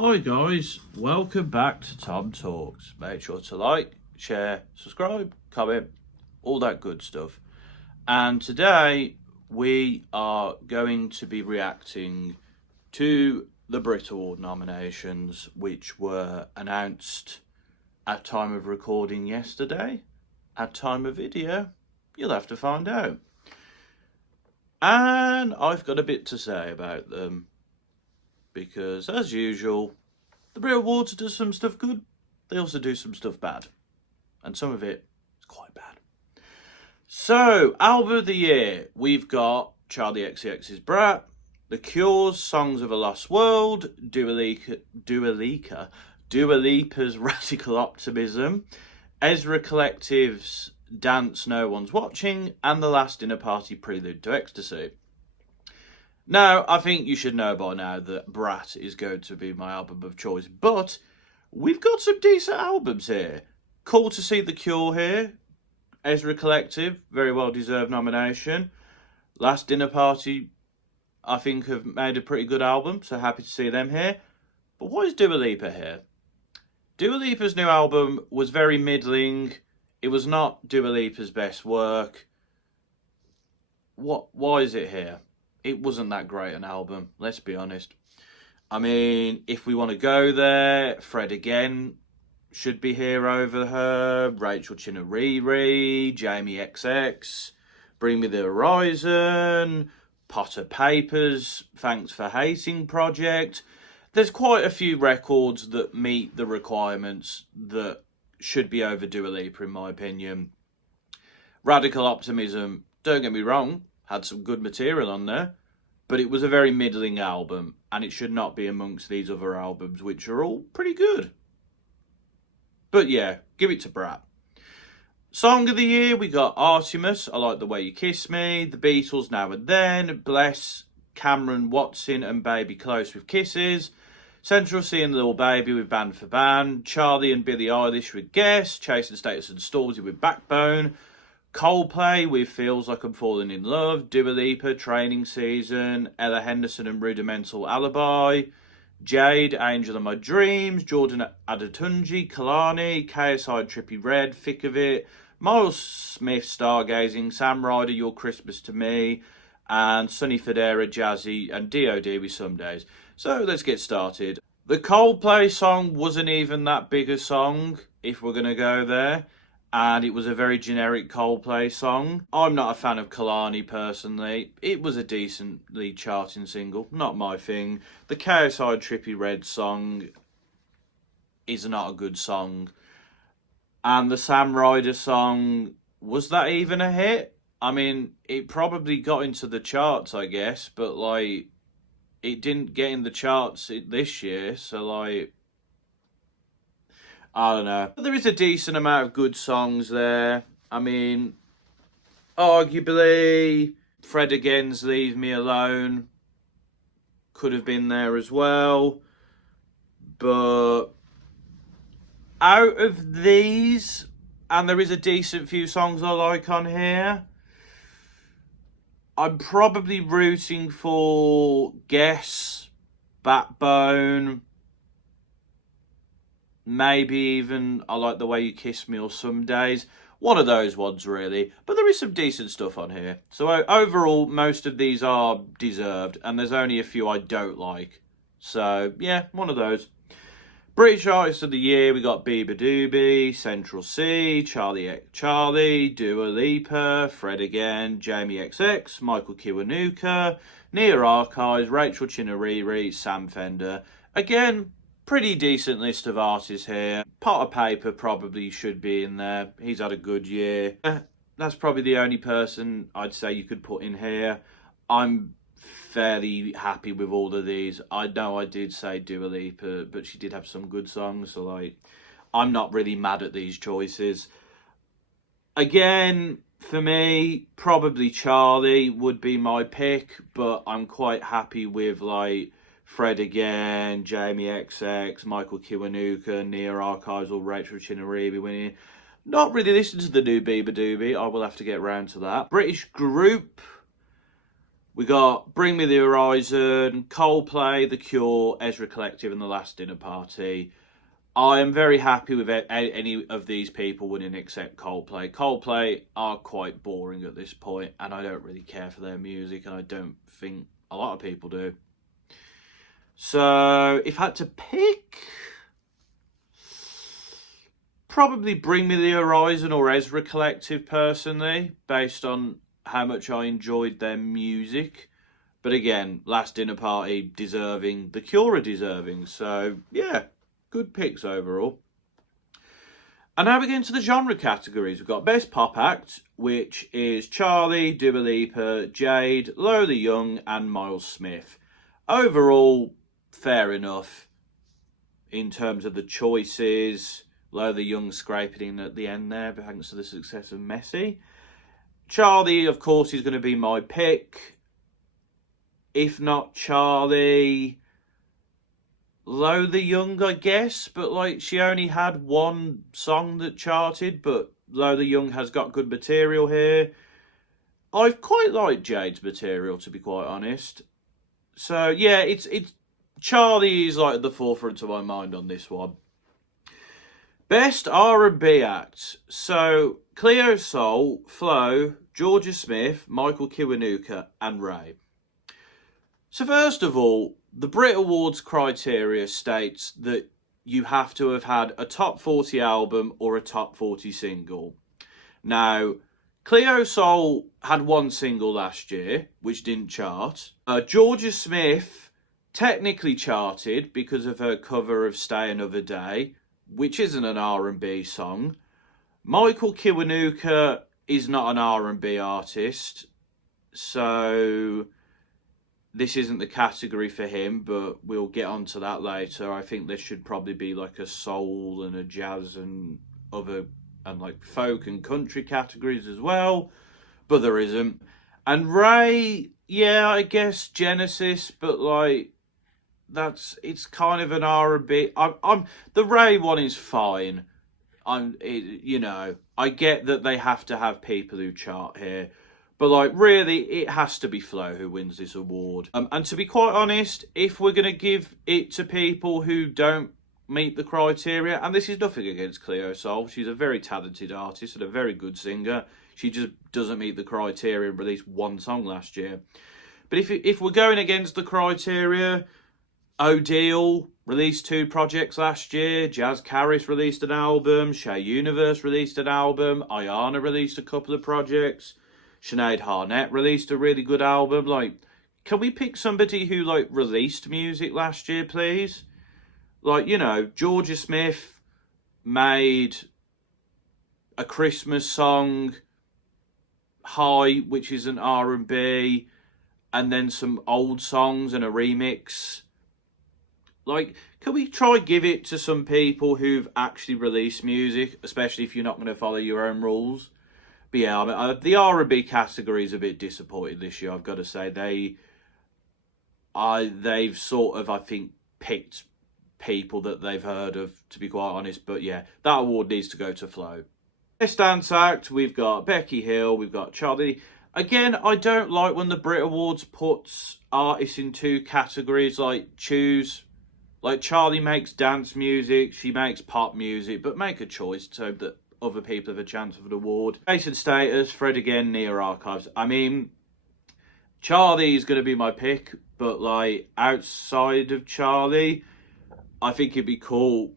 Hi guys, welcome back to Tom Talks. Make sure to like, share, subscribe, comment, all that good stuff. And today we are going to be reacting to the BRIT Award nominations, which were announced at time of recording yesterday. At time of video, you'll have to find out. And I've got a bit to say about them. Because, as usual, the BRIT Awards do some stuff good, they also do some stuff bad. And some of it is quite bad. So, Album of the Year, we've got Charli XCX's Brat, The Cure's Songs of a Lost World, Dua Lipa's Radical Optimism, Ezra Collective's Dance No One's Watching, and The Last Dinner Party Prelude to Ecstasy. Now, I think you should know by now that Brat is going to be my album of choice, but we've got some decent albums here. Cool to see The Cure here. Ezra Collective, very well deserved nomination. Last Dinner Party, I think, have made a pretty good album, so happy to see them here. But why is Dua Lipa here? Dua Lipa's new album was very middling. It was not Dua Lipa's best work. Why is it here? It wasn't that great an album, let's be honest. I mean, if we want to go there, Fred Again should be here over her, Rachel Chinariri, Jamie XX, Bring Me the Horizon, Potter Papers, Thanks for Hating Project. There's quite a few records that meet the requirements that should be over Dua Lipa, in my opinion. Radical Optimism, don't get me wrong, had some good material on there, but it was a very middling album, and it should not be amongst these other albums, which are all pretty good. But yeah, give it to Brat. Song of the Year, we got Artemis, I Like the Way You Kiss Me, The Beatles, Now and Then, Bless, Cameron Watson and Baby Close with Kisses, Central C and Lil Baby with Band for Band, Charlie and Billie Eilish with Guess, Chasing Status and Stormzy with Backbone, Coldplay with Feels Like I'm Falling in Love, Dua Lipa, Training Season, Ella Henderson and Rudimental Alibi, Jade, Angel of My Dreams, Jordan Adetunji, Kalani, KSI Trippie Redd, Thick of It, Miles Smith, Stargazing, Sam Ryder, Your Christmas to Me, and Sonny Fodera, Jazzy, and D.O.D. with Some Days. So let's get started. The Coldplay song wasn't even that big a song, if we're going to go there. And it was a very generic Coldplay song. I'm not a fan of Kalani personally. It was a decently charting single, not my thing. The KSI Trippie Redd song is not a good song. And the Sam Ryder song, was that even a hit? I mean, it probably got into the charts, I guess, but like, it didn't get in the charts this year, so like, I don't know. There is a decent amount of good songs there. I mean, arguably, Fred Again's Leave Me Alone could have been there as well. But out of these, and there is a decent few songs I like on here, I'm probably rooting for Guess, Backbone, maybe even I Like the Way You Kiss Me or Some Days. One of those ones, really. But there is some decent stuff on here. So overall, most of these are deserved. And there's only a few I don't like. So, yeah, one of those. British Artist of the Year, we got Bieber Doobie, Central C, Charlie, Dua Lipa, Fred Again, Jamie XX, Michael Kiwanuka, Nia Archives, Rachel Chinariri, Sam Fender. Again, pretty decent list of artists here. Potter Paper probably should be in there. He's had a good year. That's probably the only person I'd say you could put in here. I'm fairly happy with all of these. I know I did say Dua Lipa, but she did have some good songs, so like, I'm not really mad at these choices. Again, for me, probably Charlie would be my pick, but I'm quite happy with like Fred Again, Jamie XX, Michael Kiwanuka, Nia Archives, or Rachel Chinariri winning. Not really listened to the new Bieber Doobie. I will have to get round to that. British group, We got Bring Me the Horizon, Coldplay, The Cure, Ezra Collective, and The Last Dinner Party. I am very happy with any of these people winning except Coldplay. Coldplay are quite boring at this point, and I don't really care for their music, and I don't think a lot of people do. So, if I had to pick, probably Bring Me the Horizon or Ezra Collective, personally, based on how much I enjoyed their music. But again, Last Dinner Party deserving, The Cure are deserving. So, yeah, good picks overall. And now we get into the genre categories. We've got Best Pop Act, which is Charlie, Dua Lipa, Jade, Lola Young, and Miles Smith. Overall, fair enough in terms of the choices. Lola Young scraping in at the end there, thanks to the success of Messi. Charlie, of course, is going to be my pick. If not Charlie, Lola Young, I guess. But, like, she only had one song that charted, but Lola Young has got good material here. I've quite liked Jade's material, to be quite honest. So, yeah, it's Charlie is, like, at the forefront of my mind on this one. Best R&B Act. So, Cleo Sol, Flo, Georgia Smith, Michael Kiwanuka, and Ray. So first of all, the BRIT Awards criteria states that you have to have had a top 40 album or a top 40 single. Now, Cleo Sol had one single last year, which didn't chart. Georgia Smith technically charted because of her cover of Stay Another Day, which isn't an R&B song. Michael Kiwanuka is not an R&B artist, so this isn't the category for him, but we'll get onto that later. I think there should probably be like a soul and a jazz and other and like folk and country categories as well, but there isn't. And Ray, yeah, I guess Genesis, but like it's kind of an R&B. I'm the Ray one is fine. I get that they have to have people who chart here, but like really, it has to be Flo who wins this award. And to be quite honest, if we're gonna give it to people who don't meet the criteria, and this is nothing against Cleo Sol, she's a very talented artist and a very good singer. She just doesn't meet the criteria and released one song last year. But if we're going against the criteria, O'Deal released 2 projects last year. Jazz Caris released an album. Shea Universe released an album. Ayana released a couple of projects. Sinead Harnett released a really good album. Like, can we pick somebody who, like, released music last year, please? Like, Georgia Smith made a Christmas song, High, which is an R&B, and then some old songs and a remix. Like, can we try give it to some people who've actually released music, especially if you're not going to follow your own rules? But yeah, I mean, the R&B category is a bit disappointed this year, I've got to say. They've sort of, I think, picked people that they've heard of, to be quite honest. But yeah, that award needs to go to Flo. Best Dance Act, we've got Becky Hill, we've got Charlie. Again, I don't like when the Brit Awards puts artists in 2 categories, like choose. Like, Charlie makes dance music, she makes pop music, but make a choice so that other people have a chance of an award. Jason Status, Fred Again, Nia Archives. I mean, Charlie is going to be my pick, but, like, outside of Charlie, I think it'd be cool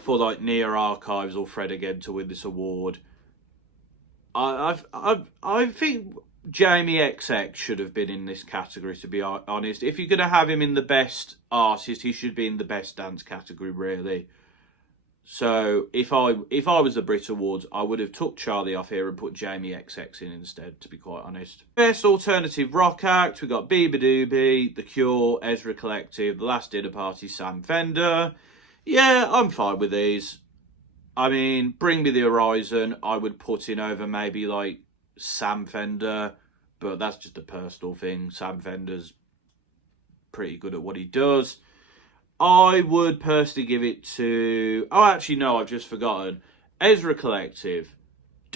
for, like, Nia Archives or Fred Again to win this award. I think Jamie XX should have been in this category, to be honest. If you're going to have him in the best artist, he should be in the best dance category, really. So if I was the Brit Awards, I would have took Charlie off here and put Jamie XX in instead, to be quite honest. Best Alternative Rock Act, we've got Bieber Doobie, The Cure, Ezra Collective, The Last Dinner Party, Sam Fender. Yeah, I'm fine with these. I mean, Bring Me the Horizon, I would put in over maybe like Sam Fender, but that's just a personal thing. Sam Fender's pretty good at what he does. I would personally give it to... Oh, actually, no, I've just forgotten. Ezra Collective.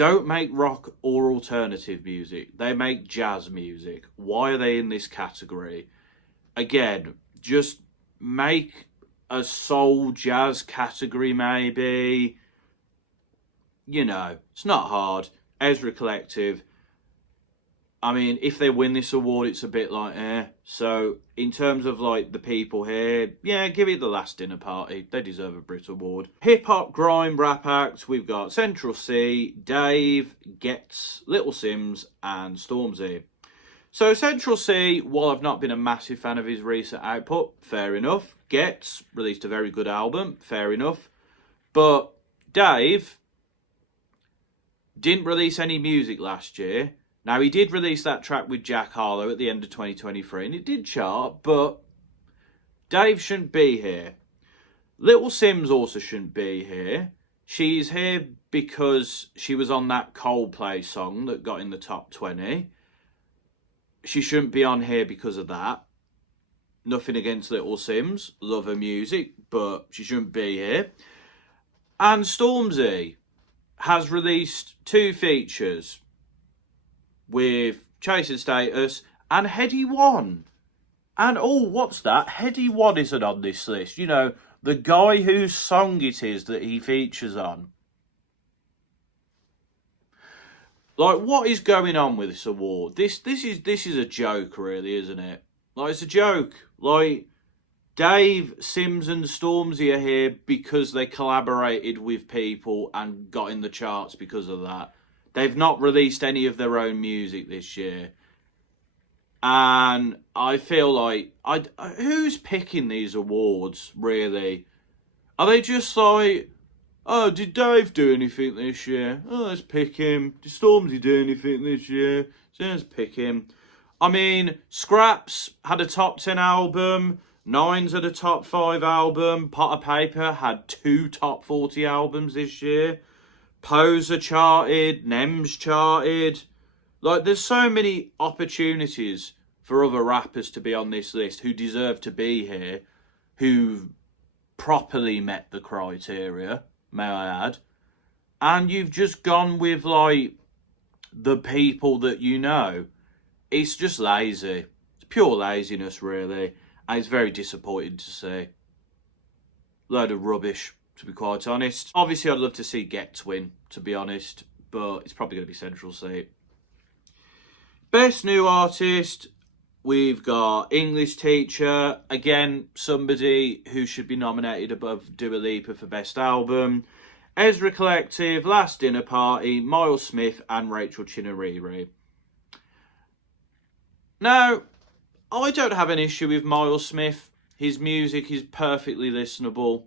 don't make rock or alternative music. They make jazz music. Why are they in this category? Again, just make a soul jazz category maybe. You know, it's not hard. Ezra Collective. I mean, if they win this award, it's a bit like, eh. So, in terms of, like, the people here, yeah, give it the Last Dinner Party. They deserve a BRIT Award. Hip-hop, grime, rap act, we've got Central C, Dave, Getz, Little Sims, and Stormzy. So, Central C, while I've not been a massive fan of his recent output, fair enough. Getz released a very good album, fair enough. But Dave didn't release any music last year. Now, he did release that track with Jack Harlow at the end of 2023, and it did chart, but Dave shouldn't be here. Little Sims also shouldn't be here. She's here because she was on that Coldplay song that got in the top 20. She shouldn't be on here because of that. Nothing against Little Sims. Love her music, but she shouldn't be here. And Stormzy has released 2 features with Chasing Status and Heady One. And, oh, what's that? Heady One isn't on this list. You know, the guy whose song it is that he features on. Like, what is going on with this award? This is a joke, really, isn't it? Like, it's a joke. Like, Dave, Sims and Stormzy are here because they collaborated with people and got in the charts because of that. They've not released any of their own music this year. And I feel like, who's picking these awards, really? Are they just like, oh, did Dave do anything this year? Oh, let's pick him. Did Stormzy do anything this year? So let's pick him. I mean, Scraps had a top 10 album. Nines had a top 5 album. Potter Paper had 2 top 40 albums this year. Poser charted, Nems charted. Like, there's so many opportunities for other rappers to be on this list who deserve to be here, who've properly met the criteria, may I add. And you've just gone with, like, the people that you know. It's just lazy. It's pure laziness, really. And it's very disappointing to see. Load of rubbish, to be quite honest. Obviously, I'd love to see Getz win, to be honest, but it's probably going to be Central C. Best New Artist, we've got English Teacher. Again, somebody who should be nominated above Dua Lipa for Best Album. Ezra Collective, Last Dinner Party, Miles Smith, and Rachel Chinariri. Now, I don't have an issue with Miles Smith. His music is perfectly listenable.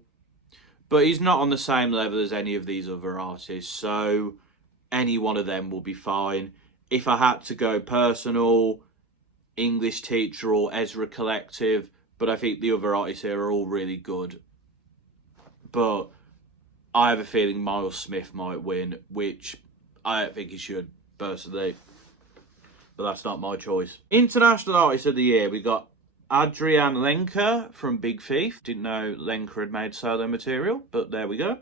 But he's not on the same level as any of these other artists, so any one of them will be fine. If I had to go personal, English Teacher or Ezra Collective, but I think the other artists here are all really good. But I have a feeling Miles Smith might win, which I don't think he should, personally. But that's not my choice. International Artist of the Year, we got Adrian Lenker from Big Thief. Didn't know Lenker had made solo material, but there we go.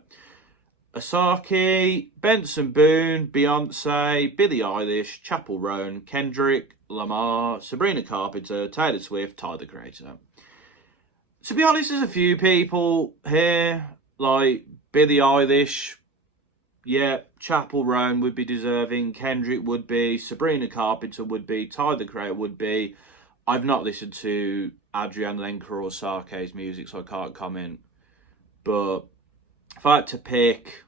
Asaki, Benson Boone, Beyonce, Billie Eilish, Chappell Roan, Kendrick Lamar, Sabrina Carpenter, Taylor Swift, Tyler the Creator. To be honest, there's a few people here, like Billie Eilish. Yeah, Chappell Roan would be deserving, Kendrick would be, Sabrina Carpenter would be, Tyler the Creator would be. I've not listened to Adrian Lenker or Sake's music, so I can't comment. But if I had to pick,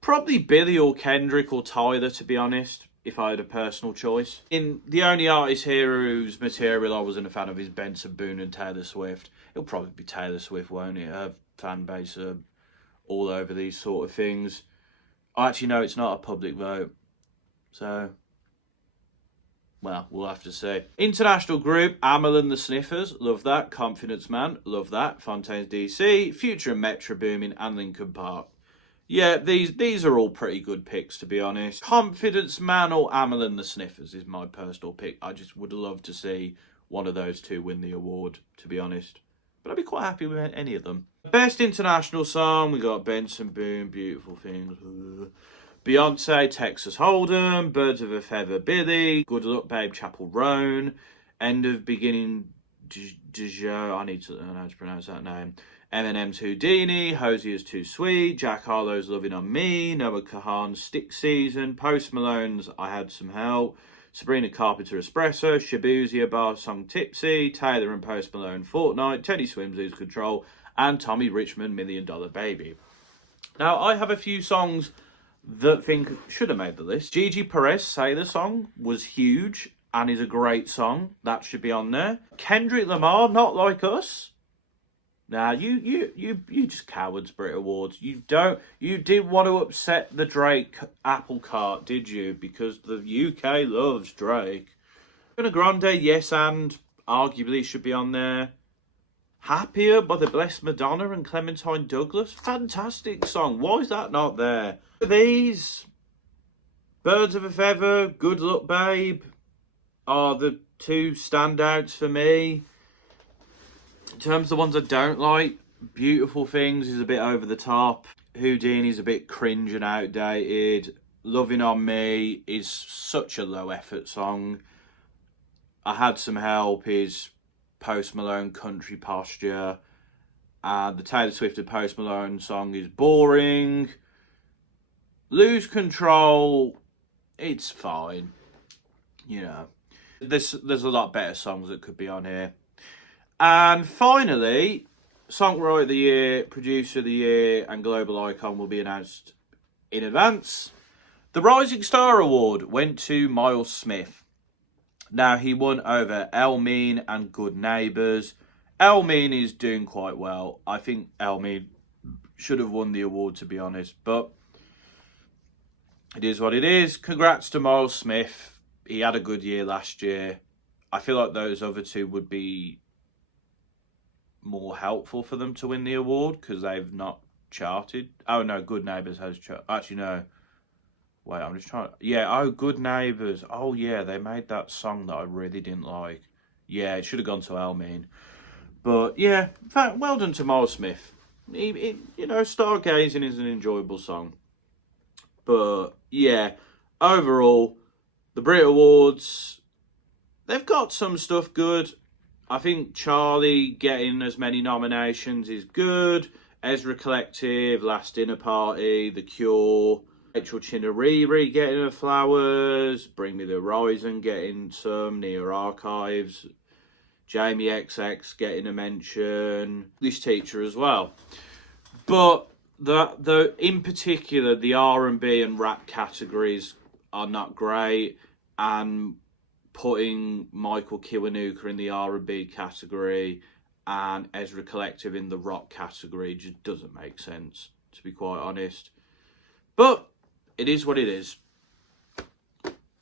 probably Billy or Kendrick or Tyler, to be honest, if I had a personal choice. The only artist here whose material I wasn't a fan of is Benson Boone and Taylor Swift. It'll probably be Taylor Swift, won't it? Her fan base are all over these sort of things. I actually know it's not a public vote, so well, we'll have to see. International group, Amel and the Sniffers, love that. Confidence Man, love that. Fontaines DC, Future and Metro Boomin, and Linkin Park. Yeah, these are all pretty good picks, to be honest. Confidence Man or Amel and the Sniffers is my personal pick. I just would love to see one of those two win the award, to be honest. But I'd be quite happy with any of them. Best international song, we got Benson Boone, Beautiful Things. Beyonce, Texas Hold'em, Birds of a Feather, Billy, Good Luck Babe, Chapel Roan, End of Beginning, Dejo, I need to know how to pronounce that name. Eminem's Houdini, Hosier's Too Sweet, Jack Harlow's Loving on Me, Noah Kahan's Stick Season, Post Malone's I Had Some Help, Sabrina Carpenter Espresso, Shabuzi Bar Song Tipsy, Taylor and Post Malone Fortnite, Teddy Swims Lose Control, and Tommy Richmond $1 Million Baby. Now, I have a few songs that think should have made the list. Gigi Perez Sailor Song was huge and is a great song. That should be on there. Kendrick Lamar, Not Like Us. Now, you just cowards, BRIT Awards. You didn't want to upset the Drake apple cart, did you? Because the UK loves Drake. Ariana Grande, Yes and arguably should be on there. Happier by the Blessed Madonna and Clementine Douglas. Fantastic song. Why is that not there? These Birds of a Feather, Good Luck Babe are the two standouts for me. In terms of the ones I don't like, Beautiful Things is a bit over the top. Houdini's a bit cringe and outdated. Loving on Me is such a low effort song. I Had Some Help is Post Malone Country Posture. The Taylor Swift and Post Malone song is boring. Lose Control, it's fine. You know, there's a lot better songs that could be on here. And finally, Songwriter of the Year, Producer of the Year, and Global Icon will be announced in advance. The Rising Star Award went to Miles Smith. Now, he won over El Mean and Good Neighbours. El Mean is doing quite well. I think El Mean should have won the award, to be honest. But it is what it is. Congrats to Miles Smith. He had a good year last year. I feel like those other two would be more helpful for them to win the award because they've not charted. Oh, no, Good Neighbours has charted. Actually, no. Wait, I'm just trying. Yeah, oh, Good Neighbours. Oh, yeah, they made that song that I really didn't like. Yeah, it should have gone to El Mean. But, yeah, in fact, well done to Miles Smith. You know, Stargazing is an enjoyable song. But, yeah, overall, the BRIT Awards, they've got some stuff good. I think Charlie getting as many nominations is good. Ezra Collective, Last Dinner Party, The Cure, Rachel Chinariri getting her flowers, Bring Me the Horizon getting some, Near Archives, Jamie XX getting a mention, this teacher as well. But the in particular, the R&B and rap categories are not great, and putting Michael Kiwanuka in the R&B category and Ezra Collective in the rock category just doesn't make sense, to be quite honest. But it is what it is.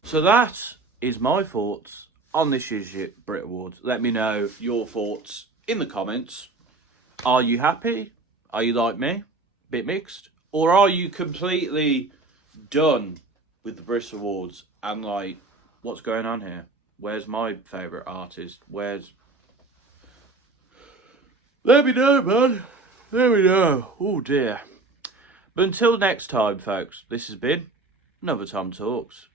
So that is my thoughts on this year's BRIT Awards. Let me know your thoughts in the comments. Are you happy? Are you like me? Bit mixed? Or are you completely done with the BRIT Awards and like, what's going on here? Where's my favourite artist? Let me know, man. Let me know. Oh dear. But until next time, folks, this has been another Tom Talks.